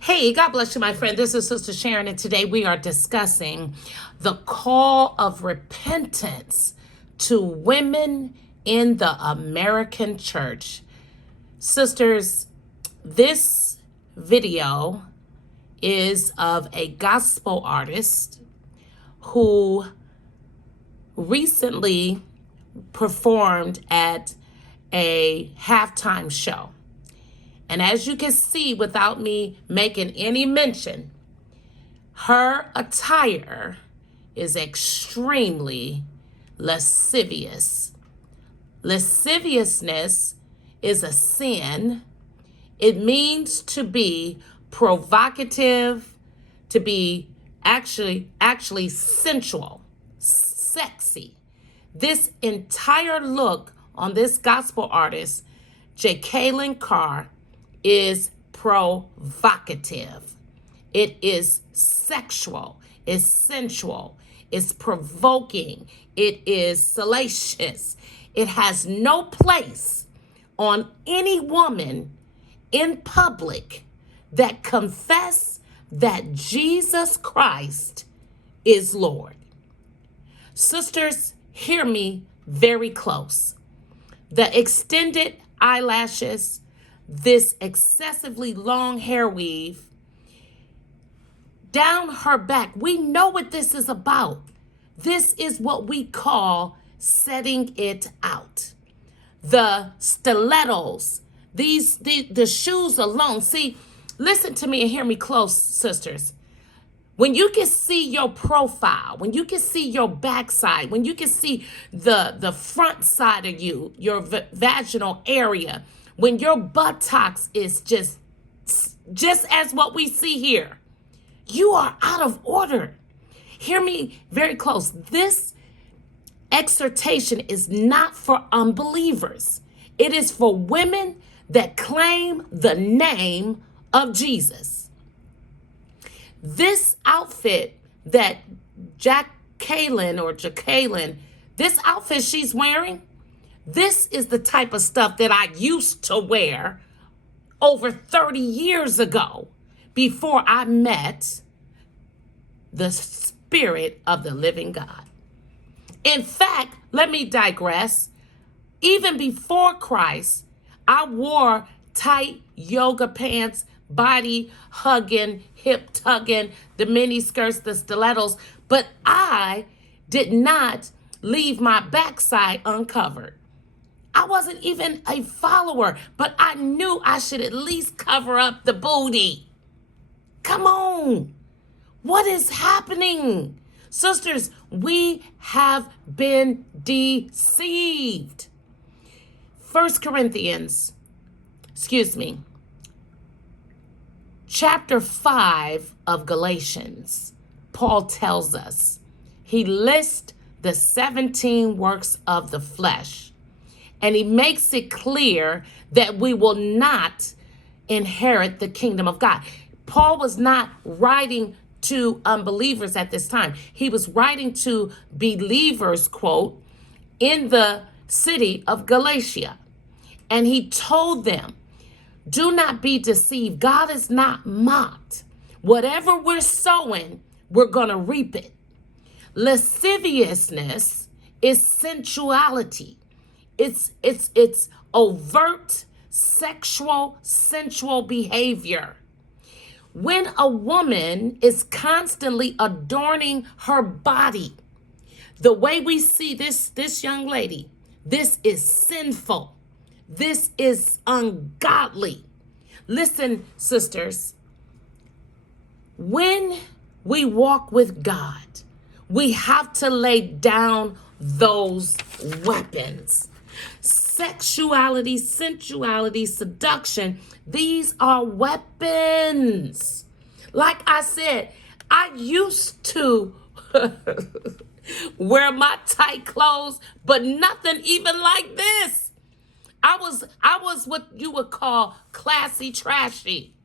Hey, God bless you, my friend. This is Sister Sharon, and today we are discussing the call of repentance to women in the American church. Sisters, this video is of a gospel artist who recently performed at a halftime show. And as you can see, without me making any mention, her attire is extremely lascivious. Lasciviousness is a sin. It means to be provocative, to be actually sensual, sexy. This entire look on this gospel artist, Jacqueline Carr, is provocative. It is sexual, it's sensual, it's provoking, it is salacious. It has no place on any woman in public that confess that Jesus Christ is Lord. Sisters, hear me very close. The extended eyelashes, this excessively long hair weave down her back. We know what this is about. This is what we call setting it out. The stilettos, the shoes alone. See, listen to me and hear me close, sisters. When you can see your profile, when you can see your backside, when you can see the front side of you, your vaginal area, when your buttocks is just as what we see here, you are out of order. Hear me very close. This exhortation is not for unbelievers. It is for women that claim the name of Jesus. This outfit that Jacqueline, this outfit she's wearing, this is the type of stuff that I used to wear over 30 years ago before I met the Spirit of the living God. In fact, let me digress. Even before Christ, I wore tight yoga pants, body hugging, hip tugging, the mini skirts, the stilettos, but I did not leave my backside uncovered. I wasn't even a follower, but I knew I should at least cover up the booty. Come on. What is happening? Sisters, we have been deceived. Chapter 5 of Galatians, Paul tells us, he lists the 17 works of the flesh. And he makes it clear that we will not inherit the kingdom of God. Paul was not writing to unbelievers at this time. He was writing to believers, quote, in the city of Galatia. And he told them, do not be deceived. God is not mocked. Whatever we're sowing, we're going to reap it. Lasciviousness is sensuality. It's overt sexual, sensual behavior. When a woman is constantly adorning her body, the way we see this young lady, this is sinful. This is ungodly. Listen, sisters, when we walk with God, we have to lay down those weapons. Sexuality, sensuality, seduction, these are weapons. Like I said, I used to wear my tight clothes, but nothing even like this. I was what you would call classy trashy.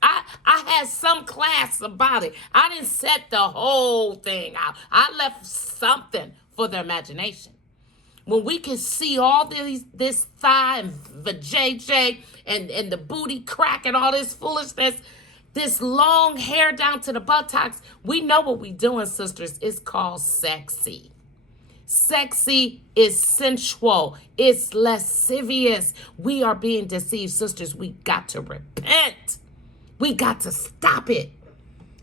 I had some class about it. I didn't set the whole thing out. I left something for the imagination. When we can see all this thigh and vajayjay and the booty crack and all this foolishness, This long hair down to the buttocks. We know what we doing, sisters. It's called sexy. Sexy is sensual. It's lascivious. We are being deceived, sisters. We got to repent. We got to stop it.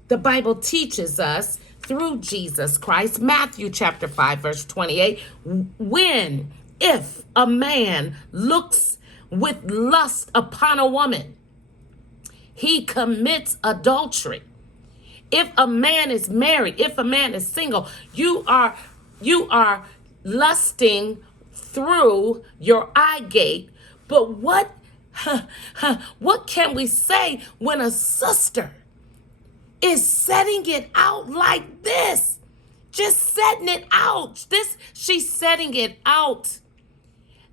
The Bible teaches us through Jesus Christ, Matthew chapter 5, verse 28, if a man looks with lust upon a woman, he commits adultery. If a man is married, if a man is single, you are lusting through your eye gate. But what can we say when a sister is setting it out like this? Just setting it out. She's setting it out.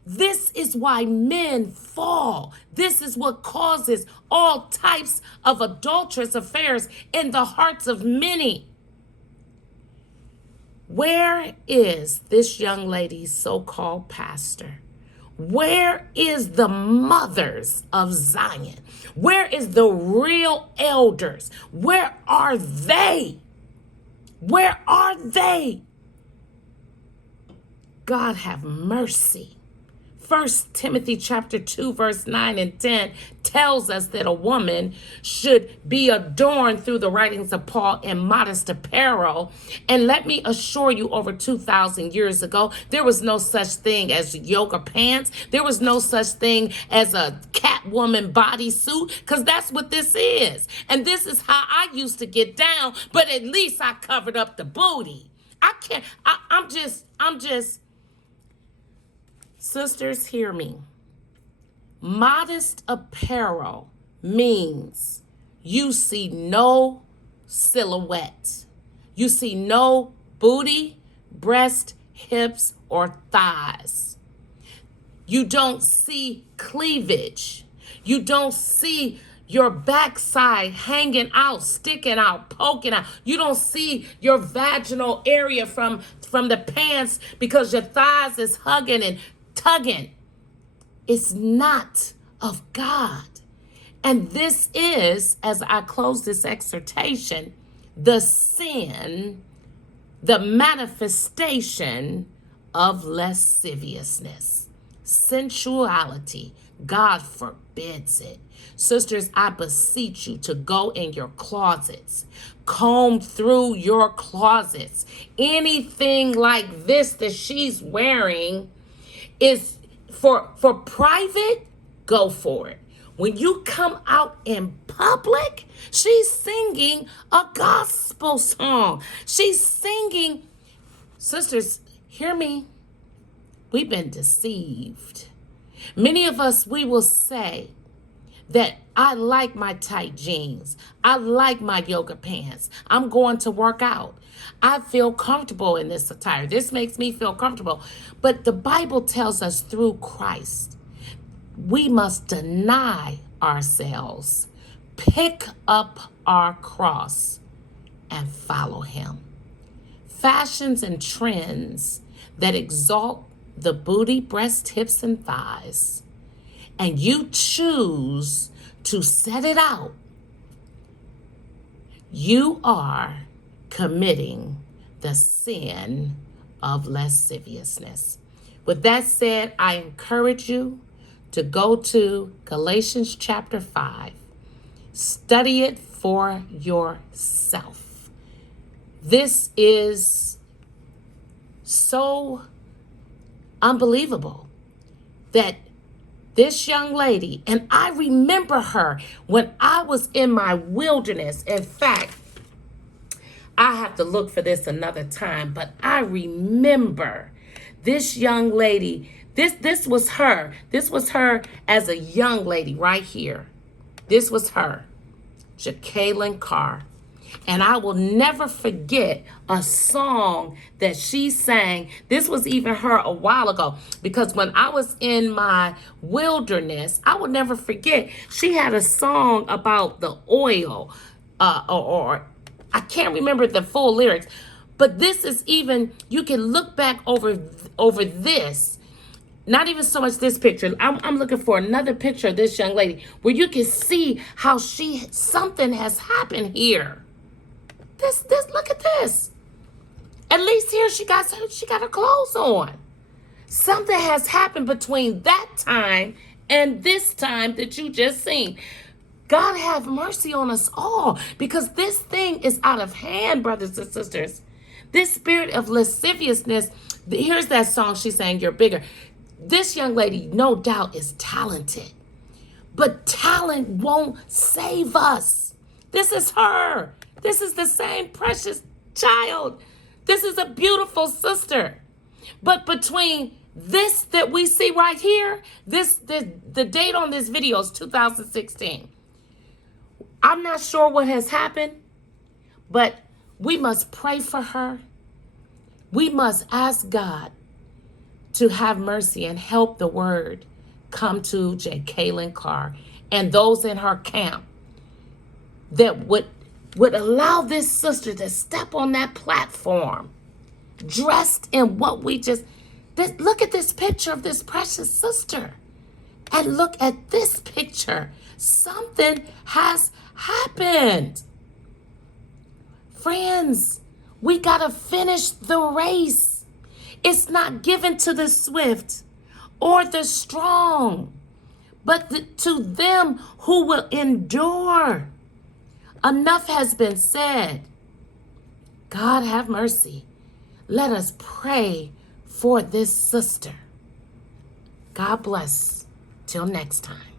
This is why men fall. This is what causes all types of adulterous affairs in the hearts of many. Where is this young lady's so-called pastor? Where is the mothers of Zion? Where is the real elders? Where are they? Where are they? God have mercy. 1 Timothy chapter 2, verse 9 and 10 tells us that a woman should be adorned through the writings of Paul in modest apparel. And let me assure you, over 2,000 years ago, there was no such thing as yoga pants. There was no such thing as a Catwoman bodysuit, because that's what this is. And this is how I used to get down, but at least I covered up the booty. I'm just, sisters, hear me. Modest apparel means you see no silhouette. You see no booty, breast, hips, or thighs. You don't see cleavage. You don't see your backside hanging out, sticking out, poking out. You don't see your vaginal area from the pants because your thighs is hugging and tugging. It's not of God. And this is, as I close this exhortation, the sin, the manifestation of lasciviousness, sensuality. God forbids it. Sisters, I beseech you to go in your closets, comb through your closets. Anything like this that she's wearing is for private, go for it. When you come out in public, she's singing a gospel song. She's singing, sisters, hear me. We've been deceived. Many of us, we will say that I like my tight jeans. I like my yoga pants. I'm going to work out. I feel comfortable in this attire. This makes me feel comfortable. But the Bible tells us through Christ, we must deny ourselves, pick up our cross, and follow him. Fashions and trends that exalt the booty, breast, hips, and thighs, and you choose to set it out, you are committing the sin of lasciviousness. With that said, I encourage you to go to Galatians chapter 5. Study it for yourself. This is so unbelievable that this young lady, and I remember her when I was in my wilderness. In fact, I have to look for this another time, but I remember this young lady. This was her. This was her as a young lady right here. This was her, Jacqueline Carr. And I will never forget a song that she sang. This was even her a while ago, because when I was in my wilderness, I would never forget, she had a song about the oil, or I can't remember the full lyrics, but this is even, you can look back over this. Not even so much this picture. I'm looking for another picture of this young lady where you can see how something has happened here. Look at this. At least here she got her clothes on. Something has happened between that time and this time that you just seen. God have mercy on us all, because this thing is out of hand, brothers and sisters. This spirit of lasciviousness, here's that song she sang, You're Bigger. This young lady, no doubt, is talented, but talent won't save us. This is her. This is the same precious child. This is a beautiful sister. But between this that we see right here, the date on this video is 2016. I'm not sure what has happened, but we must pray for her. We must ask God to have mercy and help the word come to Kaylin Clark and those in her camp that would allow this sister to step on that platform dressed in what we just... Look at this picture of this precious sister. And look at this picture. Something has happened. Friends, we got to finish the race. It's not given to the swift or the strong, but to them who will endure. Enough has been said. God have mercy. Let us pray for this sister. God bless. Till next time.